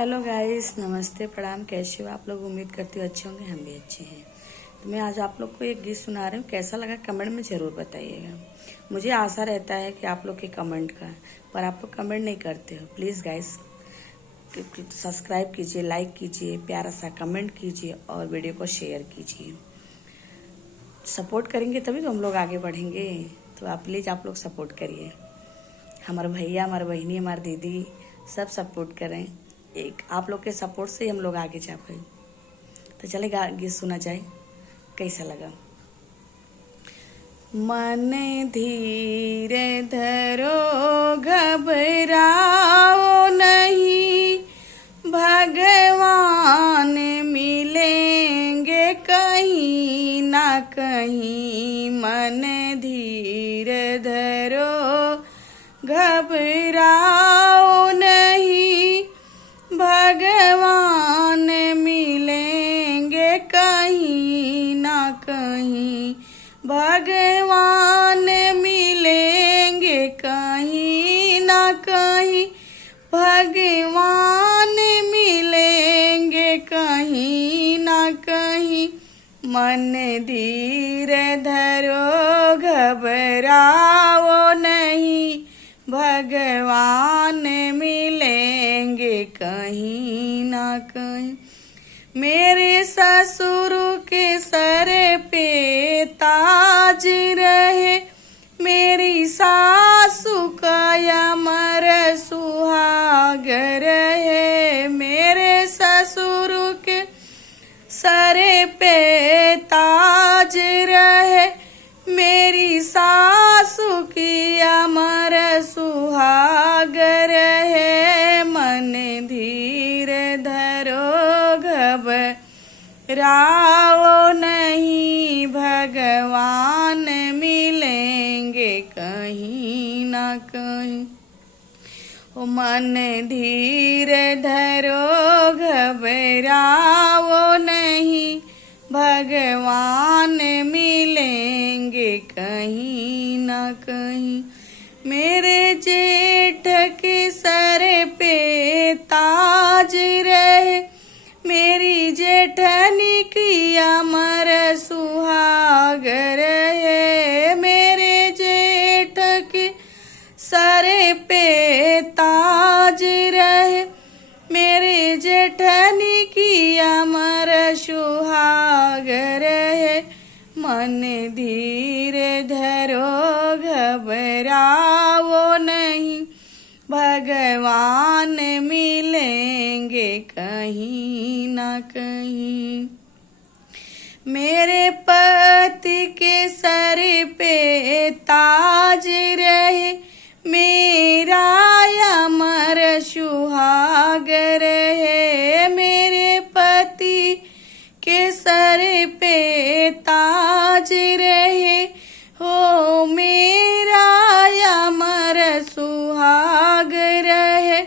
Hello guys, नमस्ते, प्रणाम। कैसे हो आप लोग? उम्मीद करती हूँ अच्छे होंगे। हम भी अच्छे हैं। तो मैं आज आप लोग को एक गीत सुना रही हूँ। कैसा लगा कमेंट में ज़रूर बताइएगा। मुझे आशा रहता है कि आप लोग के कमेंट का, पर आप लोग कमेंट नहीं करते हो। प्लीज़ गाइस सब्सक्राइब कीजिए, लाइक कीजिए, प्यारा सा कमेंट कीजिए और वीडियो को शेयर कीजिए। सपोर्ट करेंगे तभी तो हम लोग आगे बढ़ेंगे। तो आप प्लीज़ आप लोग सपोर्ट करिए। हमारे भैया, हमारे बहनी, हमारी दीदी सब सपोर्ट करें। एक आप लोग के सपोर्ट से ही हम लोग आगे जा पाए। तो चलेगा गीत सुना जाए। कैसा लगा? मन धीरे धरो, घबराओ नहीं, भगवान मिलेंगे कहीं ना कहीं। मन धीरे धरो, घबराओ नहीं, भगवान मिलेंगे कहीं ना कहीं। भगवान मिलेंगे कहीं ना कहीं। भगवान मिलेंगे कहीं ना कहीं। मन धीरे धरो, घबराओ नहीं, भगवान मिलेंगे कहीं ना कहीं। मेरे ससुर के सर पे ताज रहे, मेरी सासू का अमर सुहाग रहे। मेरे ससुर के सर पे ताज रहे, मेरी सासू की अमर सुहाग रहे। मन धीरे धरो, घबराओ नहीं, भगवान मिलेंगे कहीं ना कहीं। ओ मन धीरे धरो, घबराओ नहीं, भगवान मिलेंगे कहीं ना कहीं। मेरे जेठ के सर पे ताज रहे, मेरी जेठनी की अमर सुहाग रहे। मेरे जेठ के सर पे ताज रहे, मेरे जेठनी की अमर सुहाग रहे। मन धीरे धरो, घबराओ नहीं, भगवान मिलेंगे कहीं ना कहीं। मेरे पति के सर पे ताज रहे, मेरा अमर सुहाग रहे। मेरे पति के सर पे ताज रहे, हो मेरा अमर सुहाग रहे।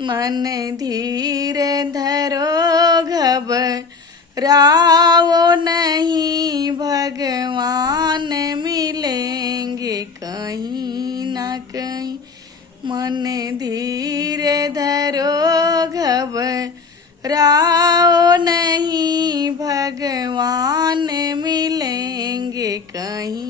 मन धीरे धरो, घबराओ नहीं, भगवान मिलेंगे कहीं ना कहीं। मन धीरे धरो, घबराओ नहीं, भगवान मिलेंगे कहीं